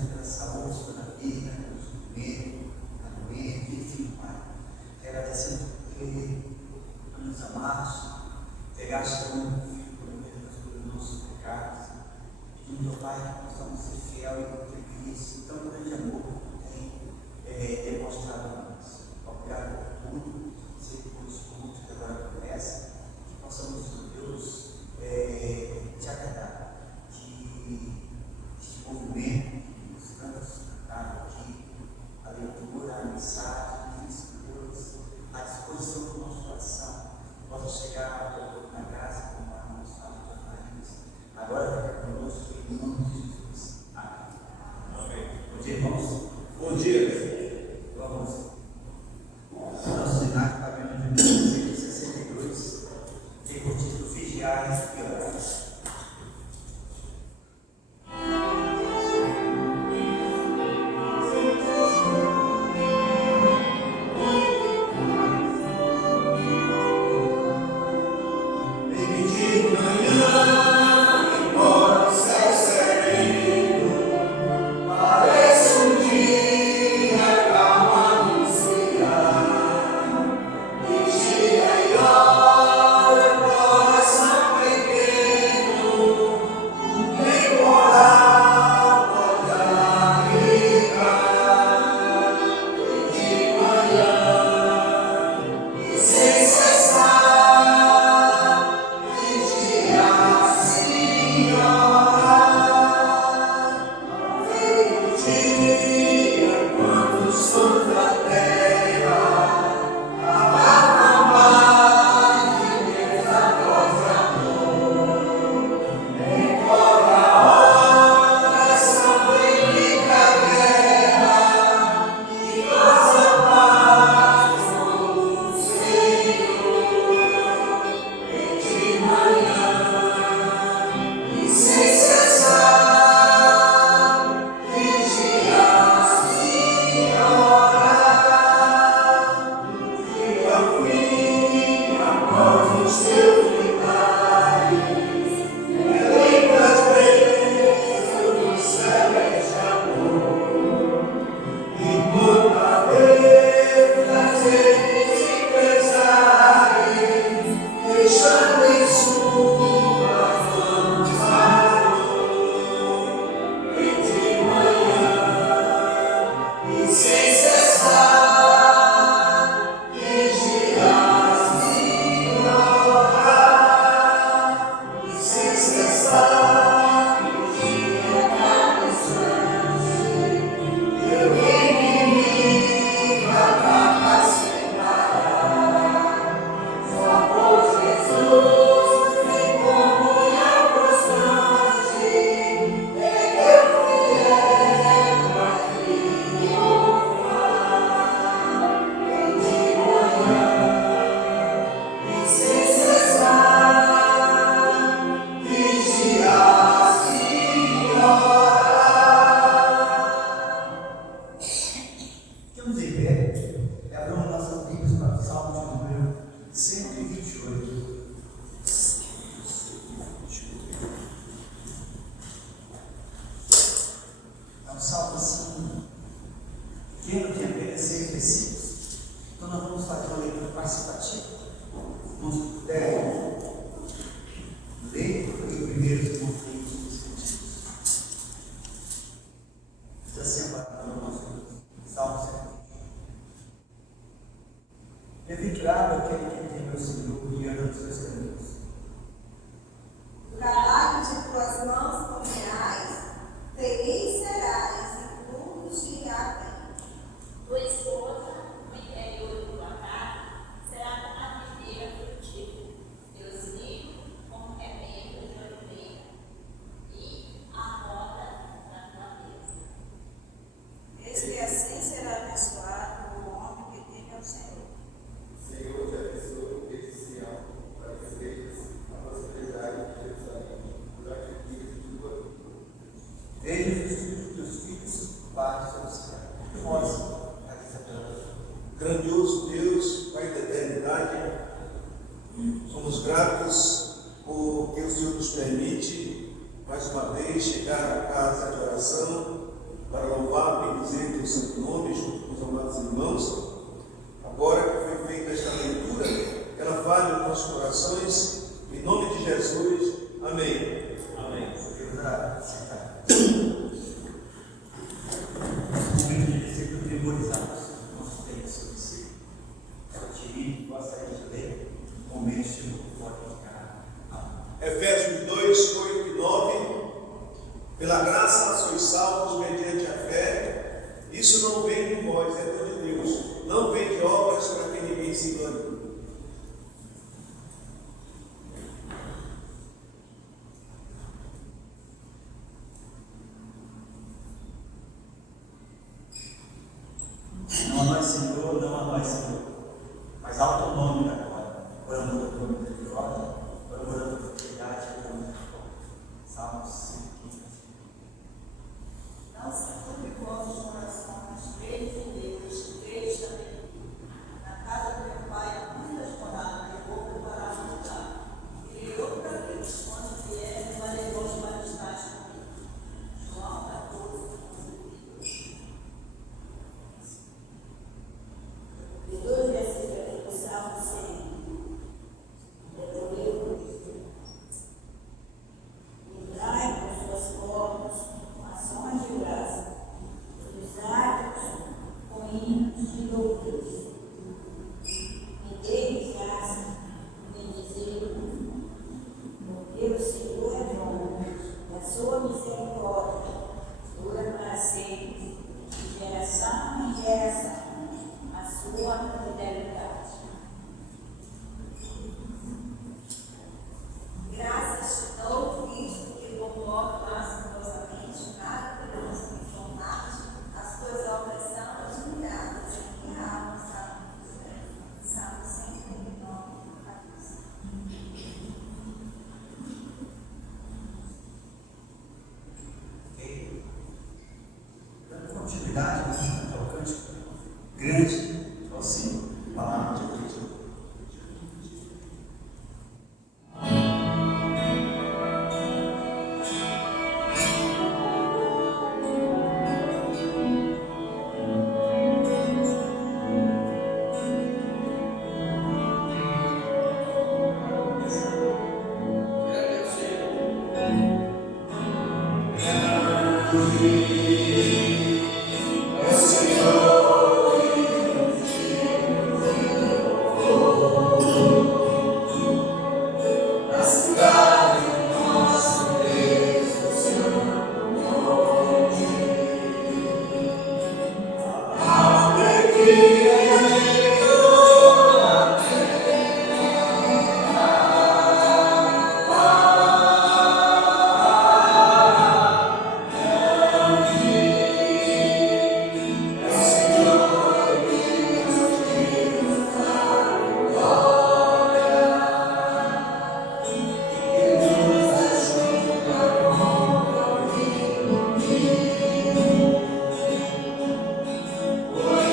agradecendo pela saúde, pela vida, pelo sofrimento, pela doença, enfim, Pai. Te agradecendo por nos amaste, pegaste pelo pelos nossos pecados, pedindo, Pai, que possamos ser fiel e cumprir isso, tão grande amor que tem demonstrado a nós. Obrigado por tudo, sei por os cultos que agora começam, que possamos, Deus, te agradar, que este movimento, que os cantos cantaram aqui, a leitura, a mensagem, isso, Deus, a disposição do nosso coração, possa chegar na graça, como a nossa agora fica conosco em nome de Jesus. Amém. Bom dia, irmãos. Bom dia. Vamos. Nosso cenário está vendo de 1962, tem por título Vigiar e Orar. Bem-aventurado aquele que teme ao Senhor e anda nos seus caminhos. O trabalho de tuas mãos comerás, feliz serás e tudo te irá bem. Tua esposa, no interior de tua casa, será como a videira frutífera, teus filhos como remédio de oliveira, e a roda da tua mesa. Eis que assim será abençoado o homem que teme ao Senhor. Senhor, te abençoe desde Sião, para que sejas a prosperidade de Jerusalém, durante os dias de tua vida. Veja os filhos dos filhos, Pai celestial. Mostra a lista. Grandioso Deus, Pai da eternidade, somos gratos porque o Senhor nos permite mais uma vez chegar à casa de oração para irmãos. Agora que foi feita esta leitura, ela fale nos nossos corações, em nome de Jesus. Amém. Amém. Momento de ser memorizados. Nosso texto sobre si. Eu te gostaria de ler um momento de pode ficar. Efésios 2, 8 e 9. Pela graça sois salvos mediante a fé. Isso não vem de vós, é dom de Deus. Não vem de obras para que ninguém se engane. Não a nós, Senhor, não a nós, Senhor, mas ao teu nome agora, por amor da tua misericórdia, por amor da tua fidelidade, por amor da tua Salmos 115. Não se turbe o vosso corações, credes em Deus, credes também em mim. Na casa do meu pai há muitas moradas, eu vou preparar um lugar. Irei outra vez, quando vier, levarei vós para estar comigo. João 14, 11. Os dois versículos do Salmo 100. Livrai-vos suas portas com ações de graça, dos átrios com hinos de louvores. E dei graça, bendizei-o, porque o Senhor é bom, e a sua misericórdia dura para sempre, de geração em geração, a sua fidelidade. Graças te dou, Cristo, que convoca maciosamente, maravilhoso e formaste, as tuas obras são admiradas, em minha alma, Salmo 139, Ok? Dando continuidade, nós ao cântico grande ao Senhor, palavra de Deus.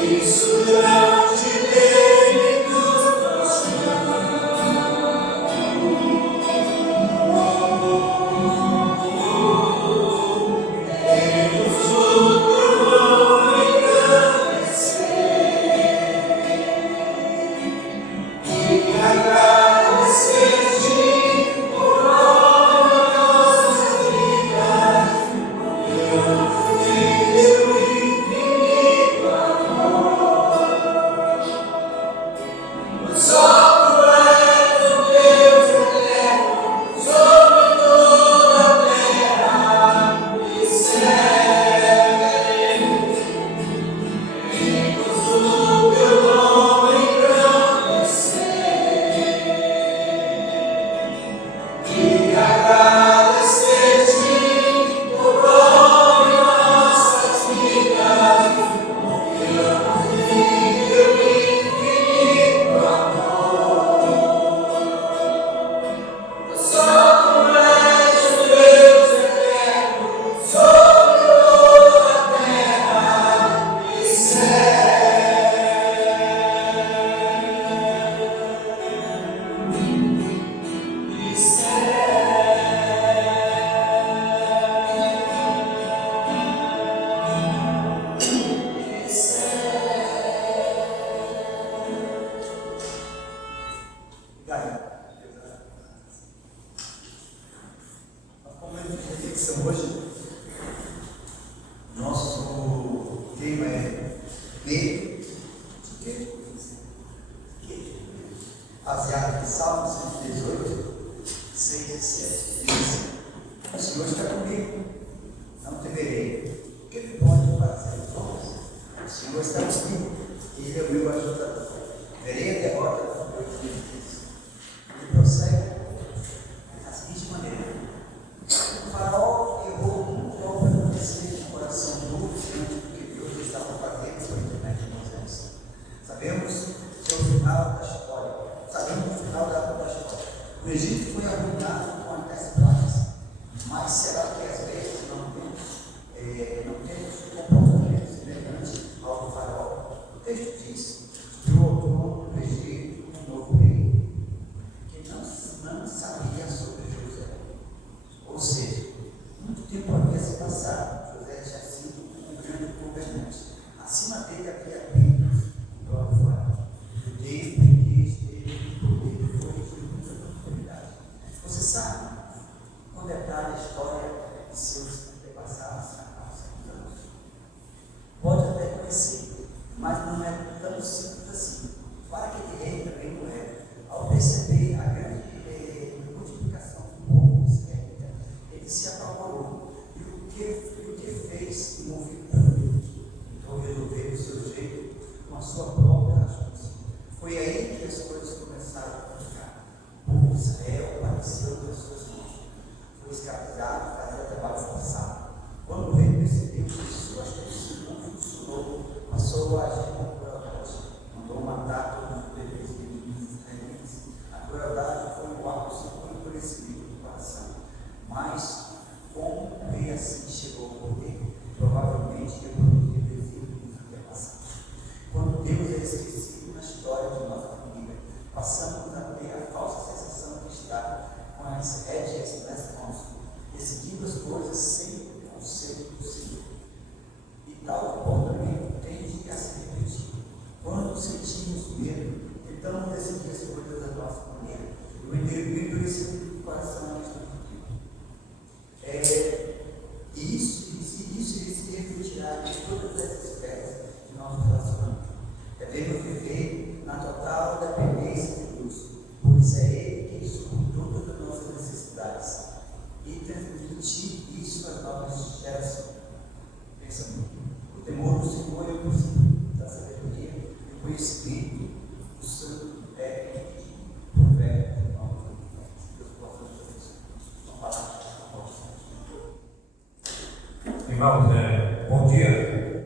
Isso Medo de quê? Baseado em Salmo 118, 6 e 7. Diz: o Senhor está comigo, não temerei. O que Ele pode fazer? O Senhor está comigo, e Ele é o meu ajudador. Verei a derrota dos meus inimigos. Ele prossegue da seguinte maneira: o faraó errou muito ao permanecer com o coração duro diante do que Deus estava fazendo por intermédio de Moisés. Sabemos que é o final da história. Sabemos o final da história. O Egito foi arruinado com as 10 pragas. Mas será que às vezes não temos comportamento semelhante ao do faraó? O texto diz que o outono do Egito, um novo rei, que não sabia sobre José. Ou seja, muito tempo havia se passado, José tinha sido um grande governante. Acima dele havia apenas o próprio faraó. O Deus dele, o poder foi de muita autoridade. Você sabe, com detalhe, a história de seus antepassados há 100 anos. Pode até conhecer, mas não é tão simples assim. Para aquele rei também não é. Ao perceber a grande multiplicação do povo israelita, ele se apavorou. E o que fez movido por Deus? Então resolveu o seu jeito, com a sua própria astúcia. Foi aí que as coisas começaram a complicar. O povo de Israel apareceu nas suas mãos. Foi escravizado, fazia trabalho forçado. Quando o rei percebeu que sua astúcia não funcionou, passou a agir com crueldade. Mandou matar todos os bebês dos israelitas. A crueldade foi o auge do endurecimento do coração. Mas, como o rei assim chegou ao poder, provavelmente reproduzir o exílio dos antepassados. Quando Deus é esquecido na história de nossa família, passamos a ter a falsa sensação de estar com as rédeas nas mãos, decidindo as coisas sem o conselho do Senhor. E tal comportamento tende a se repetir. Quando sentimos medo, tentamos decidir as coisas da nossa maneira. O endurecimento do coração é destrutivo. E isso se refletirá em todas as esferas de nosso relacionamento. Devemos viver na total dependência de Deus, pois é Ele quem supre todas as nossas necessidades, e transmitir isso às novas gerações. Pensa muito. O temor do Senhor é o princípio da sabedoria e o conhecimento do santo é provérbio de nós. Deus possa nos abençoar. Uma palavra. Irmãos, bom dia.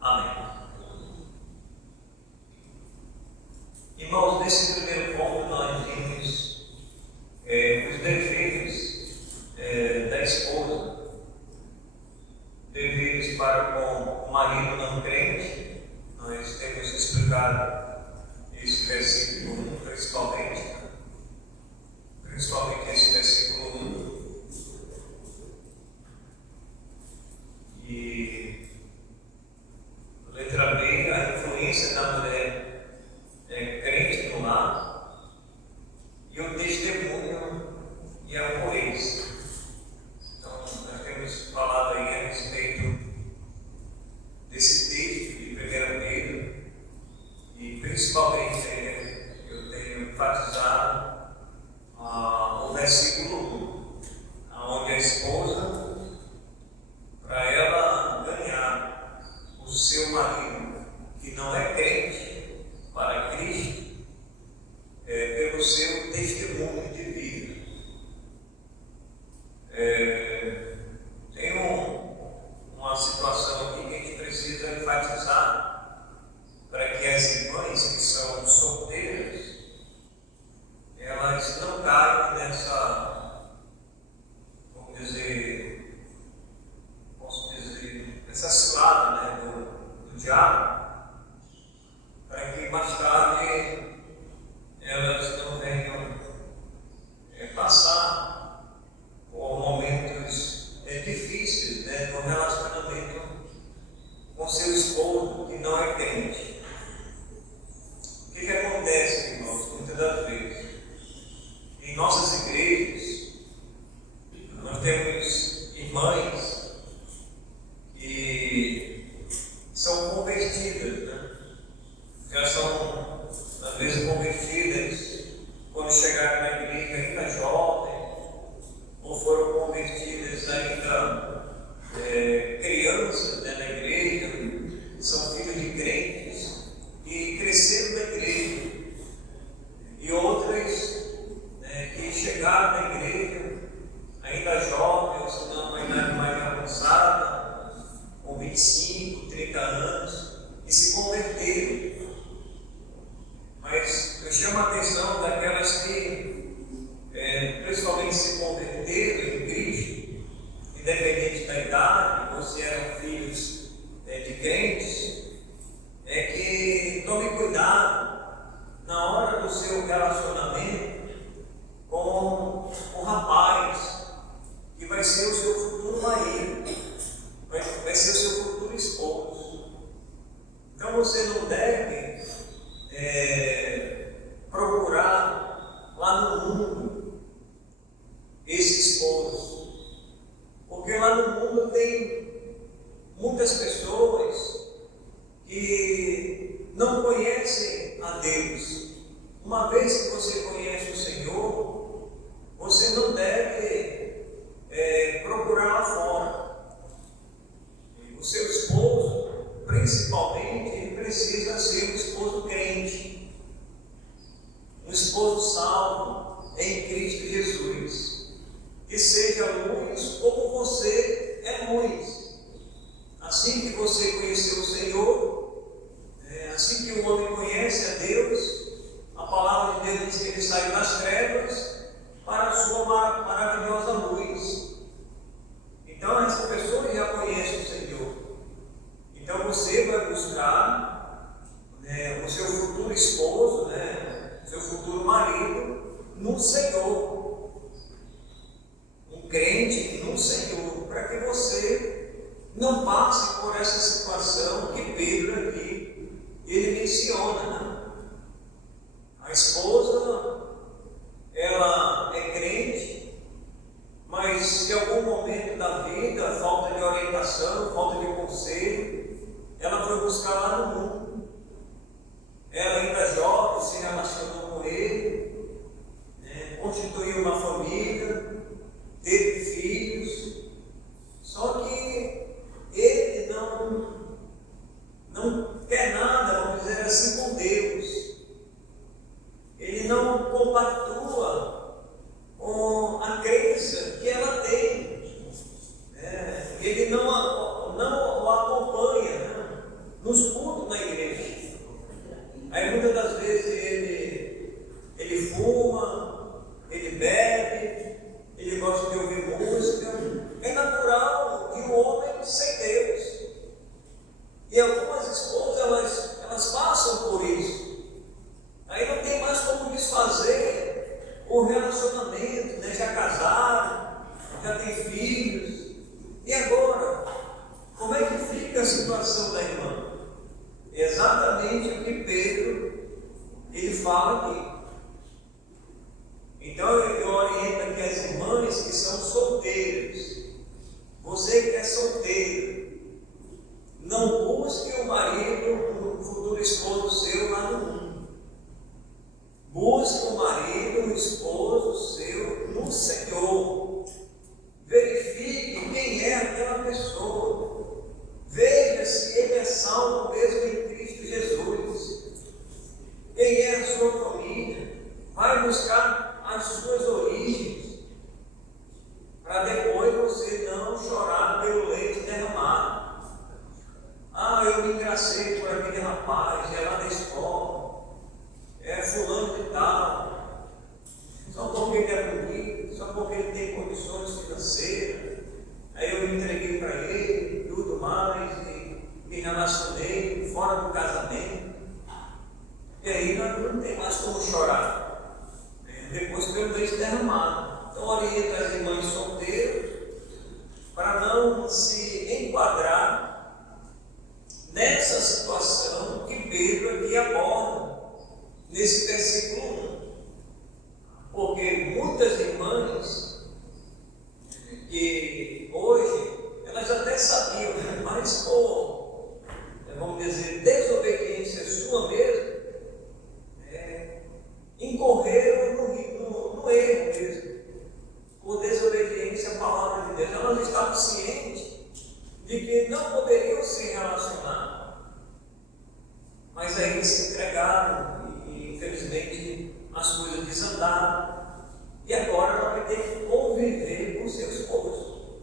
Amém. Irmãos, nesse primeiro ponto nós vimos os deveres da esposa, deveres para com o marido não crente. Nós temos explicado esse versículo 1, principalmente esse versículo 1. E letra B, a influência da mulher crente no lar, e o testemunho e a pureza. Então, nós temos falado aí a respeito desse texto de 1 Pedro, e principalmente eu tenho enfatizado o versículo 1, onde a esposa, para ela ganhar o seu marido, que não é crente, para Cristo, pelo seu testemunho de vida. Tem uma situação aqui que a gente precisa enfatizar, para que as irmãs que são solteiras, elas não caiam nessa, essa cilada, né, do diabo, para que mais tarde elas não venham passar por momentos difíceis, né, no relacionamento com seu esposo que não é crente. O que acontece, irmãos, muitas das vezes? Em nossas igrejas, nós temos irmãs que são convertidas, né? Já são, às vezes, convertidas quando chegaram na igreja ainda jovem, ou foram convertidas ainda crianças, né, na igreja, são filhos de crentes e cresceram na igreja. E outras que chegaram na igreja ainda jovens, ou se não, uma idade mais avançada, com 25, 30 anos, e se converteram. Mas eu chamo a atenção daquelas que principalmente se converteram em Cristo, independente da idade, ou se eram filhos de crentes, que tome cuidado na hora do seu relacionamento com o rapaz que vai ser o seu futuro marido, vai ser o seu futuro esposo. Então você não deve procurar lá no mundo esse esposo, porque lá no mundo tem muitas pessoas que não conhecem a Deus. Uma vez que você conhece o Senhor, você não deve procurar lá fora. O seu esposo, principalmente, ele precisa ser um esposo crente, um esposo salvo em Cristo Jesus, que seja luz como você é luz. Assim que você conheceu o Senhor, assim que o homem conhece a Deus, a palavra de Deus diz que ele saiu das trevas para a sua maravilhosa luz. Então essa pessoa já conhece o Senhor. Então você vai buscar o seu futuro esposo, seu futuro marido no Senhor. Um crente no Senhor, para que você não passe por essa situação que Pedro aqui ele menciona, né? A esposa, ela é crente, mas em algum momento da vida, falta de orientação, falta de conselho, ela foi buscar lá no mundo. Ela ainda jovem se relacionou com ele, constituiu uma família, teve filhos, só que ele não quer nada, vamos dizer assim, com Deus. Ele não compactua com a crença que ela tem. Ele não o acompanha, né? nos cultos na igreja. Aí muitas das vezes ele fuma, ele bebe, ele gosta de ouvir música. É natural de um homem sem Deus. E algumas esposas, elas passam por isso. Aí não tem mais como desfazer o relacionamento, né? Já casaram, já tem filhos. E agora, como é que fica a situação da irmã? Exatamente o que Pedro ele fala aqui. Então eu oriento aqui as irmãs que são solteiras. Você que é solteiro, não busque o marido, o futuro esposo seu lá no mundo. Busque o marido, o esposo seu no Senhor. Verifique quem é aquela pessoa. Veja se ele é salvo mesmo em Cristo Jesus. Quem é a sua família? Vai buscar as suas origens, para depois você não chorar pelo leite derramado. Ah, eu me engracei por aquele rapaz, é lá da escola, é fulano de tal, só porque ele é bonito, só porque ele tem condições financeiras, aí eu me entreguei para ele, tudo mais, e me relacionei fora do casamento, e aí não tem mais como chorar. Depois pelo leite derramado. Então orienta as irmãs solteiras para não se enquadrar nessa situação que Pedro aqui aborda nesse versículo 1. Porque muitas irmãs que hoje elas até sabiam, mas por, vamos dizer, desobediência sua mesmo, incorreram no erro mesmo, por desobediência à palavra de Deus. Elas estavam cientes de que não poderiam se relacionar, mas aí se entregaram e infelizmente as coisas desandaram. E agora ela vai ter que conviver com seu esposo,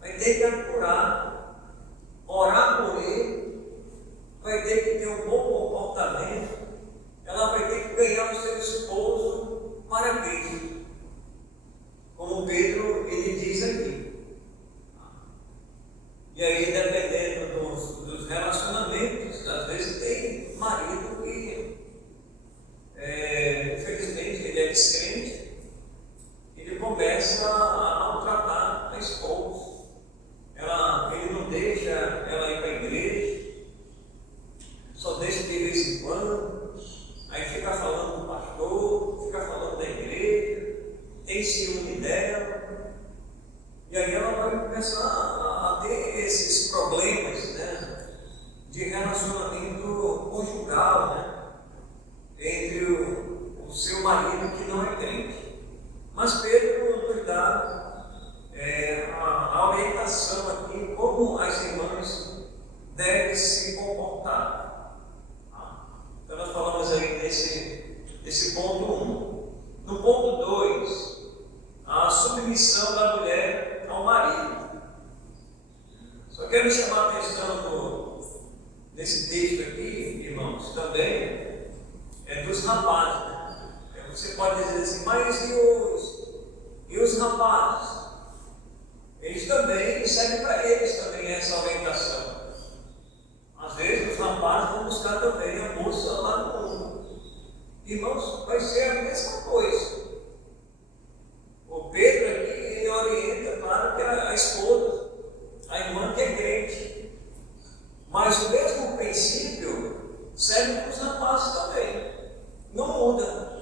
vai ter que apurar, orar por ele, vai ter que ter um bom comportamento. Ela vai ter que ganhar o seu esposo para Cristo, como Pedro ele diz aqui. E aí, dependendo dos relacionamentos, às vezes tem marido que, infelizmente, ele é descrente, ele começa a maltratar a esposa. Ele não deixa ela ir para a igreja, só deixa de vez em quando. Aí fica falando do pastor, fica falando da igreja, tem ciúme dela, e aí ela vai começar a ter esses problemas, né, de relacionamento conjugal, né, entre o seu marido que não é crente. Mas Pedro nos dá a orientação aqui, como as irmãs devem se comportar. Então nós falamos aí nesse ponto 1. No ponto 2, a submissão da mulher ao marido. Só quero chamar a atenção nesse texto aqui, irmãos, também dos rapazes. Né? Você pode dizer assim, mas e os rapazes? Eles também, serve para eles também essa orientação. Às vezes os rapazes vão buscar também a moça lá no mundo. Irmãos, vai ser a mesma coisa. O Pedro aqui, ele orienta, claro, que a esposa, a irmã que é crente. Mas o mesmo princípio serve para os rapazes também. Não muda.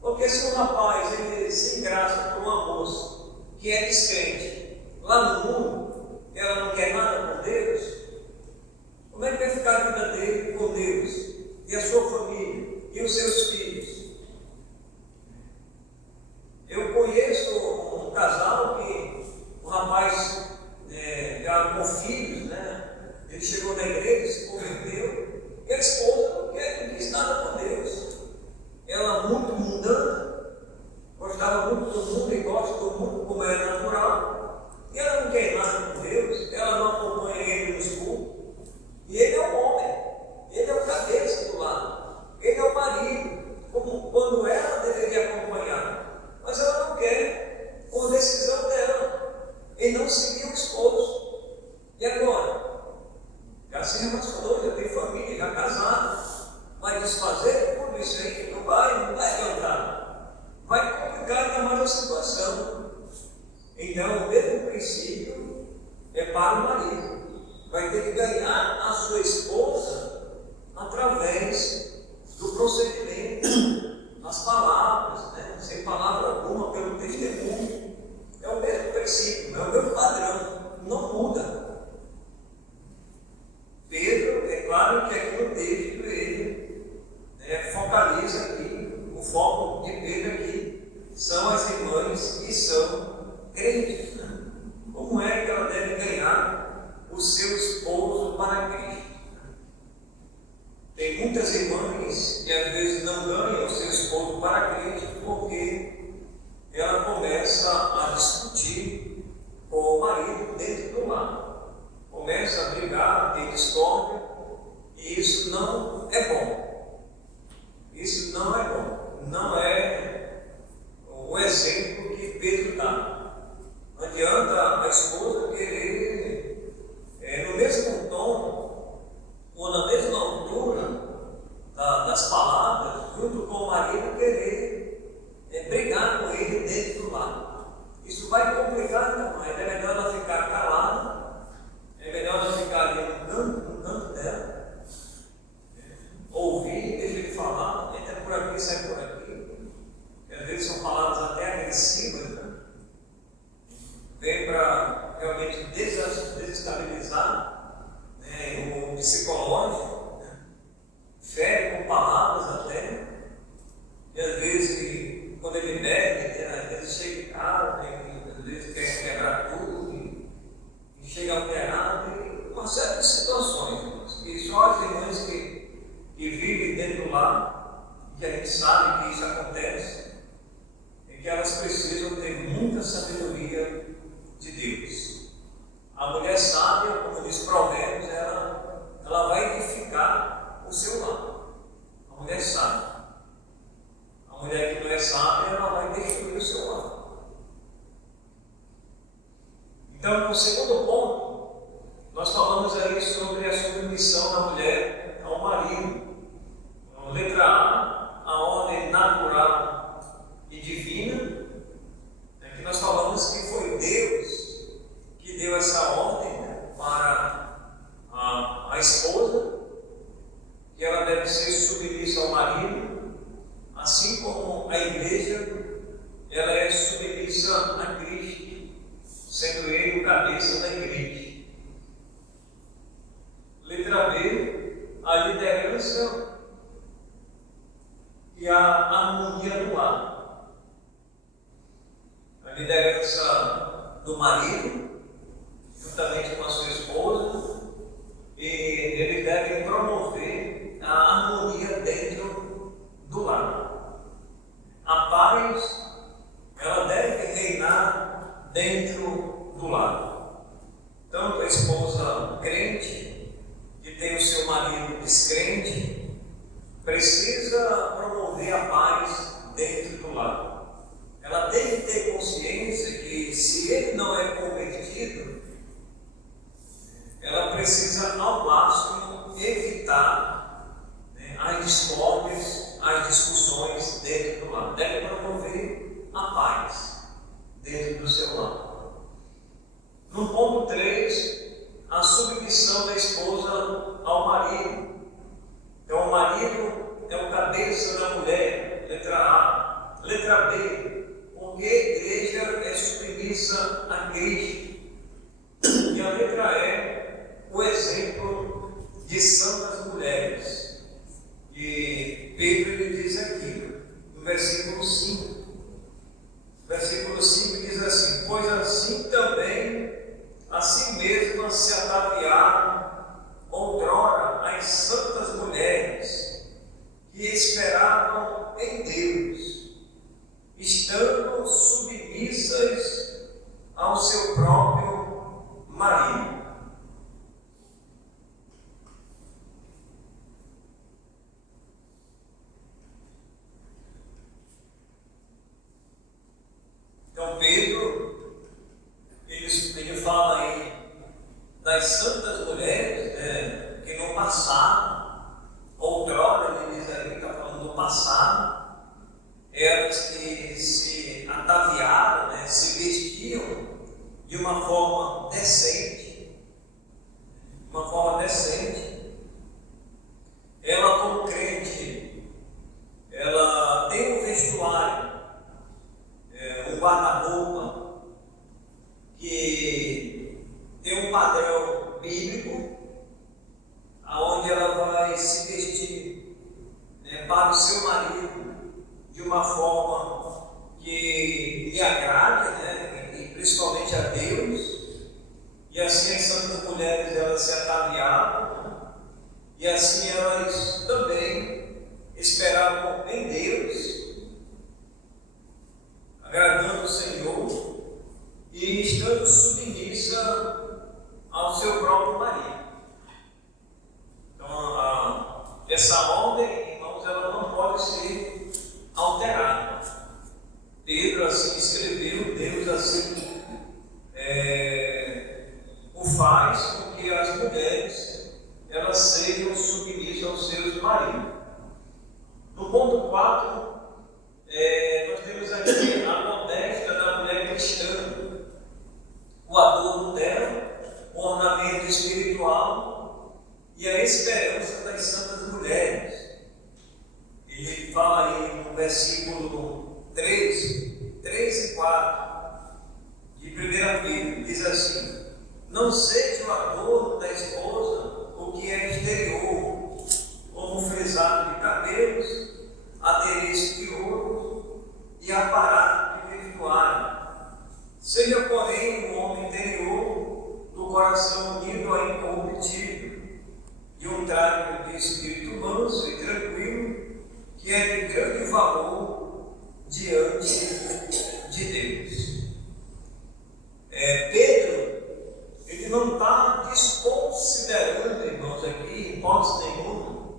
Porque se um rapaz ele se engraça por uma moça que é descrente lá no mundo, ela não quer nada com Deus, como é que vai ficar a vida dele com Deus, e a sua família, e os seus filhos? Eu conheço um casal que o rapaz, já com filhos, né? Ele chegou na igreja, se converteu, e a esposa não quis nada com Deus. Ela muito mundana, gostava muito do mundo e gosta do mundo como é natural, e ela não quer nada com Deus, ela não acompanha ele nos cultos. E ele é um homem, assim, mas falou, já tem família, já casado, vai desfazer tudo isso aí, não vai adiantar. Vai complicar ainda mais a situação. Então, desde o princípio, é para o marido. Vai ter que ganhar a sua esposa através do procedimento, das palavras, né? Sem palavra alguma, pelo testemunho. É o mesmo princípio, é o mesmo padrão, não muda. Pedro, é claro que aqui no texto ele focaliza aqui, o foco de Pedro aqui são as irmãs que são crentes. Né? Como é que ela deve ganhar o seu esposo para Cristo? Tem muitas irmãs que às vezes não ganham o seu esposo para Cristo porque ela começa a discutir com o marido dentro do lar. Começa a brigar, ter discórdia, e isso não é bom. Isso não é bom. Não é o exemplo que Pedro dá. Não adianta a esposa querer, no mesmo tom, ou na mesma altura das palavras, junto com o marido, querer brigar com ele dentro do lar. Isso vai complicar ainda mais. É melhor ela ficar calada. É melhor ela ficar ali no canto dela, ouvir, deixa ele falar, entra por aqui, sai por aqui. E às vezes são palavras até agressivas, né? Vem para realmente desestabilizar, né, o psicológico, né? Fere com palavras até. E às vezes, quando ele bebe, às vezes chega em casa, às vezes quer quebrar tudo. Chega alterado e uma série de situações, irmãos, que só as irmãs que vivem dentro do lar, que a gente sabe que isso acontece, é que elas precisam ter muita sabedoria de Deus. A mulher sábia, como diz Provérbios, ela vai edificar o seu lar. A mulher sábia. A mulher que não é sábia, ela vai destruir o seu lar. Então, no segundo ponto, nós falamos aí sobre a submissão da mulher ao marido. Então, letra A ordem natural e divina. Aqui nós falamos que foi Deus que deu essa ordem, né, para a esposa, que ela deve ser submissa ao marido, assim como a igreja ela é submissa a Cristo, sendo ele o cabeça da igreja. Letra B, a liderança e a harmonia do lar. A liderança do marido, juntamente com a sua esposa, e eles devem promover a harmonia dentro do lar. A paz, ela deve reinar dentro do lar. Tanto a esposa crente, que tem o seu marido descrente, precisa promover a paz dentro do lar. Ela tem que ter consciência que, se ele não é convertido, ela precisa ao máximo evitar, né, as discórdias, as discussões dentro do lar. Deve promover a paz dentro do seu lar. No ponto 3, a submissão da esposa ao marido. Então, o marido é o cabeça da mulher, letra A. Letra B, porque a igreja é submissa a Cristo. E a letra E, o exemplo de santas mulheres. E Pedro ele diz aqui, no versículo 5. Versículo 5 diz assim: pois assim também, assim mesmo se ataviaram outrora as santas mulheres que esperavam em Deus, estando submissas ao seu próprio marido. passado, outrora, ele diz aí, está falando do passado, elas que se ataviaram, né, se vestiam de uma forma decente, ela como crente, ela tem um vestuário, um guarda-roupa, que tem um padrão bíblico, aonde ela vai se vestir, né, para o seu marido de uma forma que lhe agrade, né, e principalmente a Deus. E assim as santas mulheres elas se ataviavam, e assim elas também esperavam em Deus, agradando o Senhor e estando submissa ao seu próprio marido. Então, essa ordem, irmãos, ela não pode ser alterada. Pedro assim escreveu, Deus assim o faz com que as mulheres elas sejam submissas aos seus maridos. No ponto 4, nós temos aqui a modéstia da mulher cristã, o adorno dela, o ornamento espiritual e a esperança das santas mulheres. Ele fala aí no versículo 3 e 4 de 1 Pedro, diz assim: não seja o adorno da esposa o que é exterior, como um frisado de cabelos, adereço de ouro e aparato de vestuário. Seja, porém, um homem interior, do coração unido ao incorruptível, de um trato de espírito manso e tranquilo, que é de grande valor diante de Deus. Pedro, ele não está desconsiderando, irmãos, aqui, em hipótese nenhuma,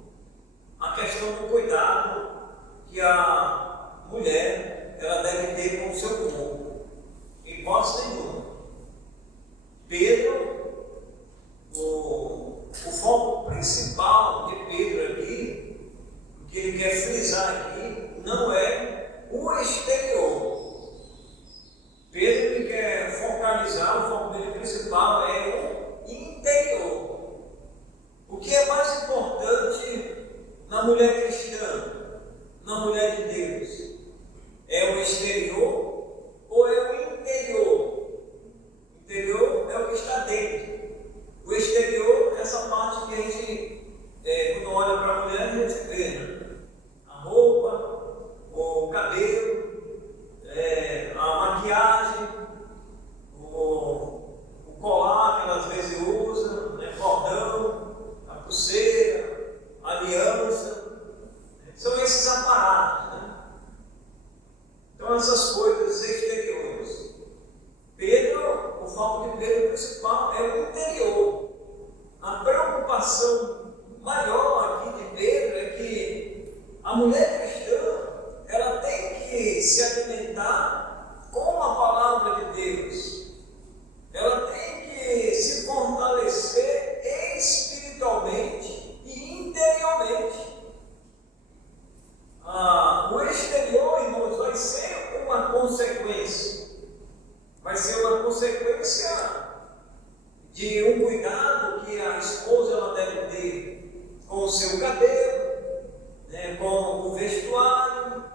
a questão do cuidado que a mulher ela deve ter com o seu corpo. Em hipótese nenhuma. Pedro, o foco principal de Pedro aqui, o que ele quer frisar aqui, não é o exterior. Pedro ele quer focalizar, o foco dele principal é o interior. O que é mais importante na mulher cristã, na mulher de Deus? É o exterior ou é o interior? O interior é o que está dentro. O exterior é essa parte que a gente, quando olha para a mulher, a gente vê, né? A roupa, o cabelo, a maquiagem, o colar que ela às vezes usa, né? Cordão, a pulseira, a aliança, são esses aparatos, né? Então essas coisas exteriores. Pedro, o foco de Pedro principal é o interior. A preocupação maior aqui de Pedro é que a mulher cristã ela tem que se alimentar com a palavra de Deus. Ela tem que se fortalecer espiritualmente e interiormente. O exterior, irmãos, vai ser uma consequência. Vai ser uma consequência de um cuidado que a esposa ela deve ter com o seu cabelo, né, com o vestuário,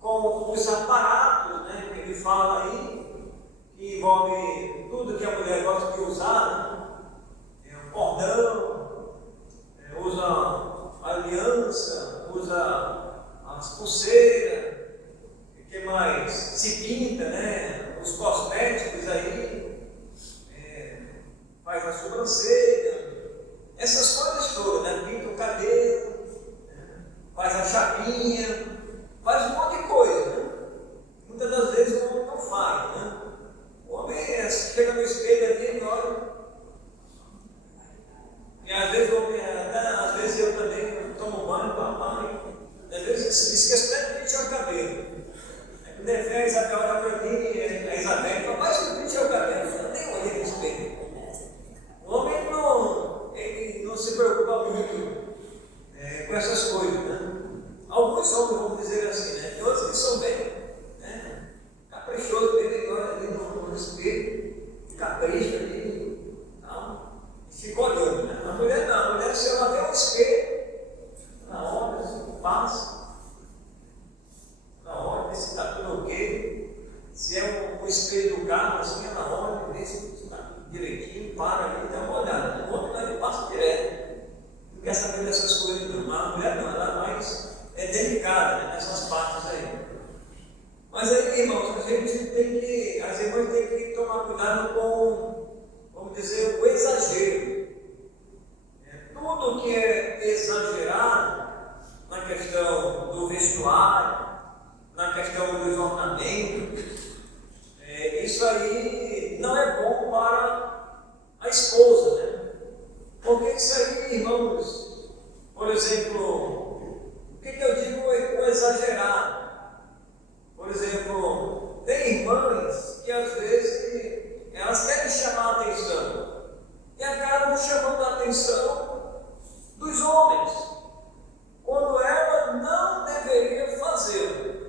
com os aparatos, né, que ele fala aí, que envolve tudo que a mulher gosta de usar, né, o cordão, usa aliança, usa as pulseiras, o que mais? Se pinta, né, os cosméticos aí, faz a sobrancelha, essas coisas todas, né, pinta o cabelo, faz a chapinha, faz um monte de coisa, né? Muitas das vezes o homem não faz, né? O homem chega no espelho ali e olha. E às vezes, às vezes eu também tomo banho, papai. Às vezes esqueço até de pentear o cabelo. Aí quando ele vem, a Isabel olha para mim, a Isabel fala, mas você não penteou o cabelo? Eu nem olhei no espelho. O homem ele não se preocupa muito com essas coisas, né? Alguns homens, vamos dizer assim, né? Tem outros que são bem, né? Caprichosos, bem melhor ali no espelho, capricha ali, tal, e fica olhando, né? A mulher não, a mulher, se ela vê um espelho, ela olha, assim, passa, ela olha, vê se está tudo ok. Se é um espelho do carro, assim, ela olha, vê se está direitinho, para ali, dá uma olhada. O homem ele passa direto, não quer saber dessas coisas, não. Mas a mulher não, ela mais delicada, né, nessas partes aí. Mas aí, irmãos, a gente tem que, as irmãs têm que tomar cuidado com, vamos dizer, o exagero. Tudo que é exagerado na questão do vestuário, na questão dos ornamentos, isso aí não é bom para a esposa, né? Porque isso aí, irmãos, por exemplo, o que eu digo é o exagerado. Por exemplo, tem irmãs que às vezes elas querem chamar a atenção e acabam chamando a atenção dos homens, quando ela não deveria fazê-lo.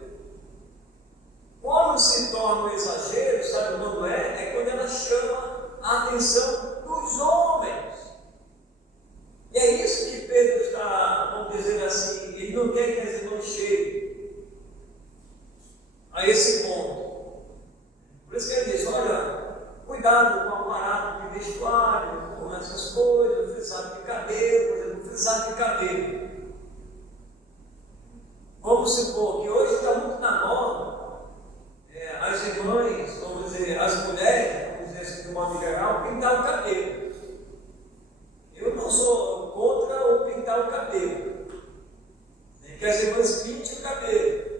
Quando se torna um exagero, sabe quando é? É quando ela chama a atenção dos homens. E é isso que Pedro está, vamos dizer assim, ele não quer que as irmãs cheguem a esse ponto. Por isso que ele diz, olha, cuidado com o aparato de vestuário, com essas coisas, frisado de cabelo, por exemplo, frisado de cabelo. Vamos supor que hoje está muito na moda, as irmãs, vamos dizer, as mulheres, vamos dizer assim, de modo geral, pintar o cabelo. Eu não sou contra o pintar o cabelo, nem que as irmãs pintem o cabelo,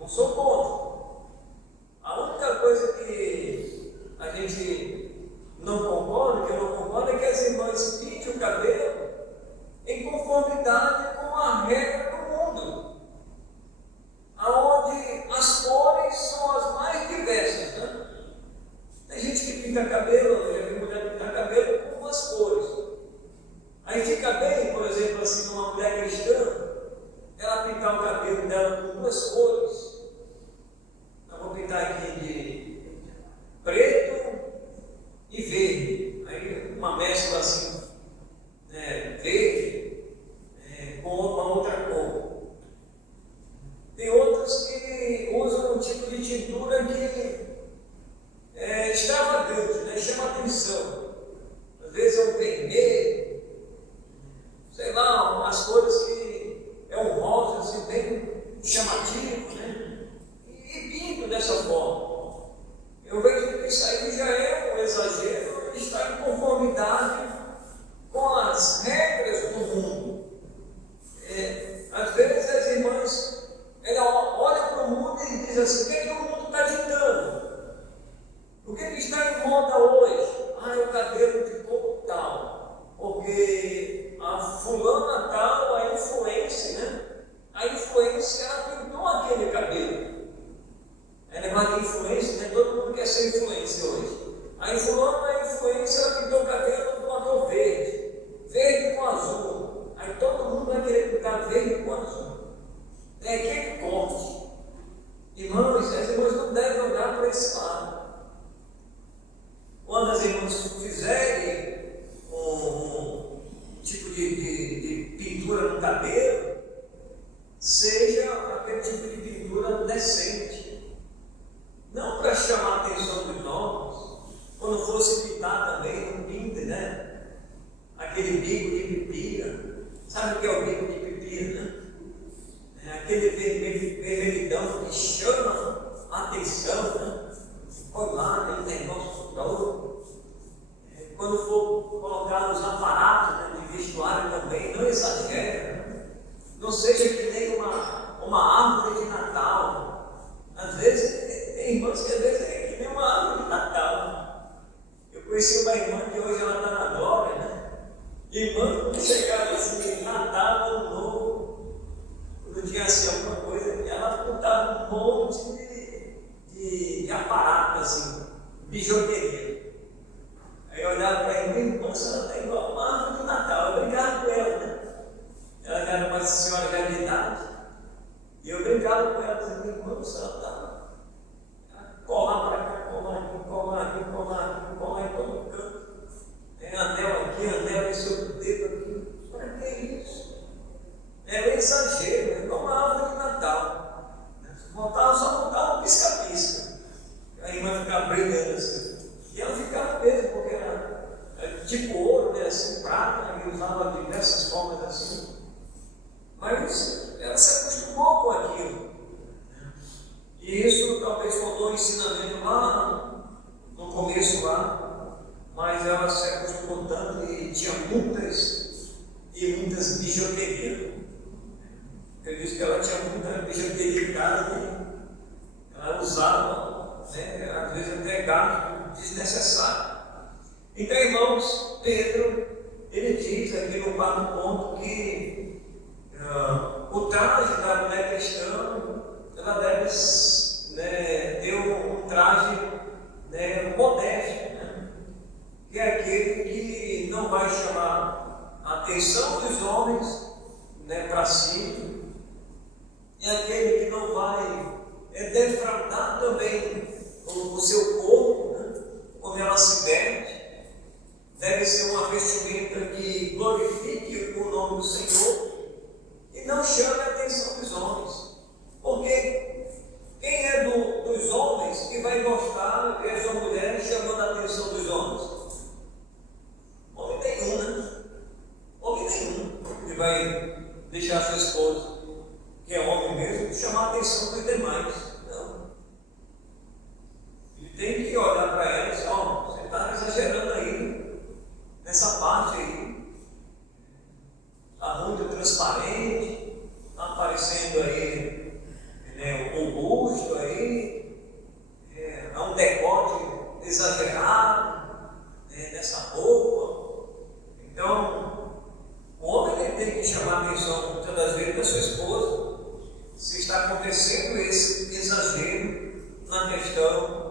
não sou contra. A única coisa que a gente não concorda, que eu não concordo, é que as irmãs pintem o cabelo em conformidade com a regra do mundo, aonde as cores são as mais diversas, né? Tem gente que pinta cabelo, eu já vi mulher pintar cabelo com duas cores. Aí fica bem, por exemplo, assim, numa mulher cristã, ela pintar o cabelo dela com duas cores. Eu vou pintar aqui de preto e verde. Aí uma mescla assim, verde com uma outra cor. Tem outros que usam um tipo de tintura que é extravagante, né? Chama atenção. Às vezes é um vermelho, sei lá, umas cores que é um rosa assim, bem chamativo, né? E pinto dessa forma. Eu vejo que isso aí já é um exagero, ele está em conformidade com as regras do mundo. Às vezes as irmãs olham para o mundo e dizem assim, o que é que o mundo está ditando? O que está em moda hoje? É o cabelo de cor tal, porque a fulana tal, a influência, né? A influência, ela pintou aquele cabelo. É negócio de influência, né? Todo mundo quer ser influência hoje. A fulana, a influência, ela pintou o cabelo com a cor verde, verde com azul. Aí todo mundo vai querer pintar verde com azul. É aquele corte. Irmãos, as irmãs não devem olhar para esse lado. Quando as irmãs fizerem um tipo de pintura no cabelo, seja aquele tipo de pintura decente. Não para chamar a atenção dos homens. Quando fosse pintar também, não pinte, né? Aquele bico de pipira. Sabe o que é o bico de pipira, né? Aquele vermelhidão que chama a atenção, né? Olha lá, aquele negócio todo. Quando for colocar os aparatos, né, de vestuário também, não exagera, né? Não seja que nem uma árvore de Natal. Às vezes, tem irmãs que às vezes é que nem uma árvore de Natal. Eu conheci uma irmã que hoje ela está na glória, né? Irmã, quando chegava assim, Natal, Ano Novo, quando tinha assim alguma coisa, ela botava um monte de aparato, assim, bijuteria. Aí eu olhava para ele, nossa, ela está igual uma árvore de Natal. Eu brincava com ela, diversas formas assim. Mas ela se acostumou com aquilo. E isso talvez faltou um ensinamento lá no começo lá, mas ela se acostumou tanto e tinha muitas bijuterias. Eu disse que ela tinha muita bijuteria em casa e ela usava, né, às vezes até gasto desnecessário. Então, irmãos, Pedro, ele diz aqui no quarto ponto que o traje da mulher cristã, ela deve, né, ter um traje, né, modesto, né, que é aquele que não vai chamar a atenção dos homens, né, para si, é aquele que não vai defraudar também o seu corpo, né, quando ela se veste. Deve ser uma vestimenta que glorifique o nome do Senhor e não chame a atenção dos homens. Porque quem é dos homens que vai gostar de ver a sua mulher chamando a atenção dos homens? Homem nenhum, né? Homem nenhum que vai deixar a sua esposa, que é homem mesmo, chamar a atenção dos demais. Não. Ele tem que olhar para ela e dizer: ó, você está exagerando aí. Nessa parte aí, está muito transparente, está aparecendo aí, né, o busto aí, é um decote exagerado, né, nessa roupa. Então, o homem ele tem que chamar a atenção muitas das vezes da sua esposa, se está acontecendo esse exagero na questão,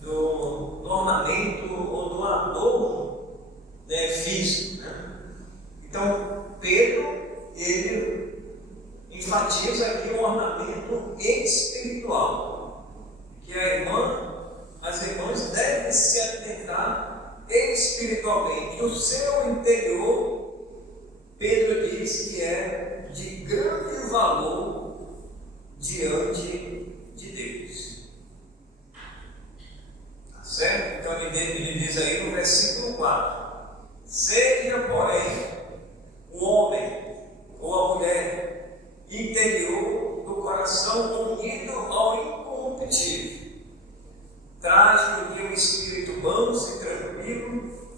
do ornamento ou do adorno, né, físico. Né? Então, Pedro, ele enfatiza aqui o ornamento espiritual, que as irmãs devem se alimentar espiritualmente. O seu interior, Pedro diz que é de grande valor diante de Deus. Certo? Então ele diz aí no versículo 4: seja, porém, o homem ou a mulher interior do coração unido ao incorruptível, traz de um espírito manso e tranquilo,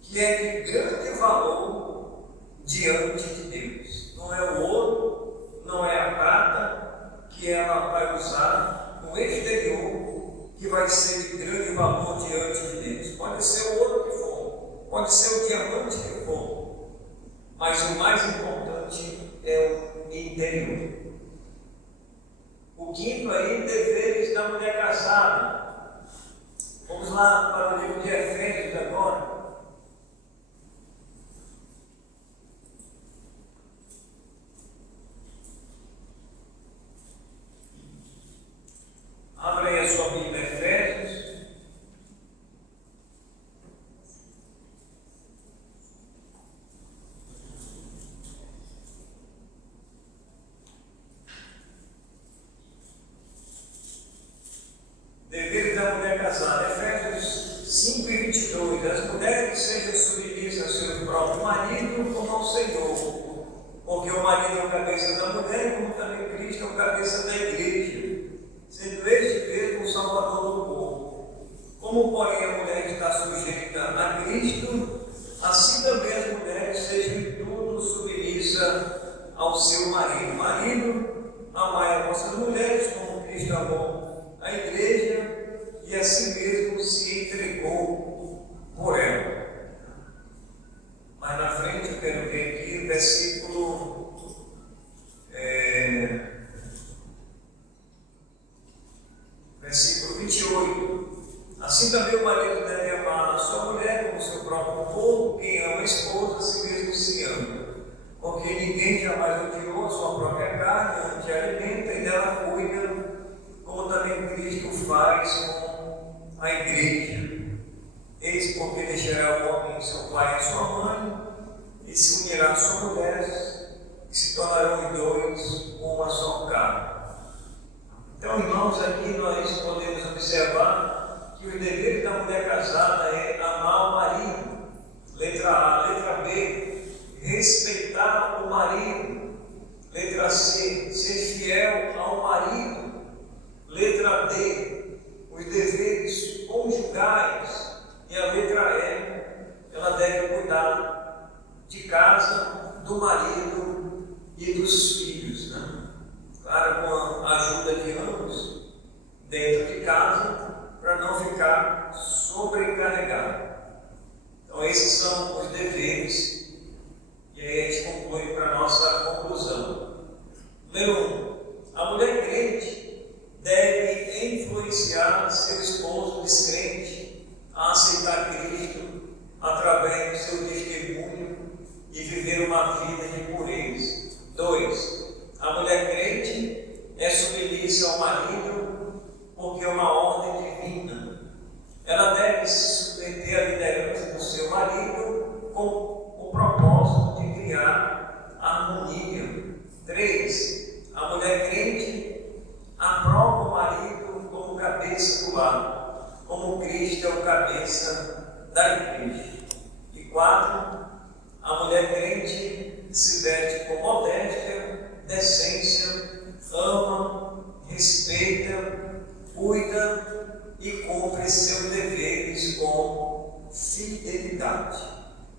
que é de grande valor diante de Deus. Não é o ouro, não é a prata que ela vai usar no exterior que vai ser de grande valor diante de Deus. Pode ser o ouro que for, pode ser o diamante que for, mas o mais importante é o interior. O quinto aí, deveres da mulher casada. Vamos lá para o livro de Efésios agora. Abra aí a sua Bíblia, Efésios. Deveres da mulher casada, Efésios 5 e 22. As mulheres sejam submissas ao seu próprio marido como ao Senhor, porque o marido é o cabeça da mulher, como também Cristo é o cabeça da igreja, sendo este mesmo o Salvador do povo. Como, porém, a mulher está sujeita a Cristo, assim também as mulheres sejam em tudo submissas ao seu marido. Marido, amai as vossas mulheres como Cristo amou a igreja e assim mesmo se entregou por ela. Mais na frente eu quero ver aqui o versículo 28. Assim também o marido deve amar a sua mulher como seu próprio corpo. Quem ama a esposa, a si mesmo se ama. Porque ninguém jamais odiou a sua própria carne, antes a alimenta e dela cuida, como também Cristo faz com a igreja. Eis porque deixará o homem seu pai e sua mãe, e se unirá a sua mulher, e se tornarão os dois uma só carne. Então, irmãos, aqui nós podemos observar que o dever da mulher casada é amar o marido. Letra A. Letra B. respeitar o marido. Letra C, ser fiel ao marido. Letra D, os deveres conjugais. E a letra E, ela deve cuidar de casa, do marido e dos filhos, né? Claro, com a ajuda de ambos, dentro de casa, para não ficar sobrecarregado. Então, esses são os deveres. E aí a gente conclui para a nossa conclusão. Número 1. A mulher crente deve influenciar seu esposo descrente a aceitar Cristo através do seu testemunho e viver uma vida de pureza. 2. A mulher crente é submissa ao marido porque é uma ordem divina. Ela deve se submeter à liderança do seu marido com o propósito de criar harmonia. 3. A mulher crente aprova o marido como cabeça do lar, como Cristo é o cabeça da igreja. E 4. A mulher crente se veste com modéstia, decência, ama, respeita, cuida e cumpre seus deveres com fidelidade.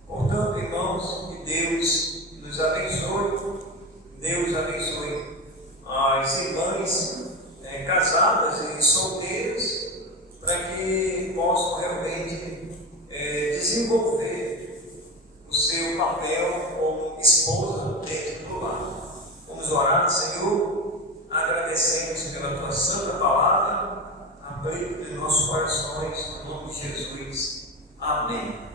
Portanto, irmãos, que Deus nos abençoe. Deus abençoe as irmãs casadas e solteiras, para que possam realmente desenvolver o seu papel como esposa dentro do lar. Vamos orar, Senhor, agradecemos pela Tua santa palavra, aplica em nossos corações, em nome de Jesus. Amém.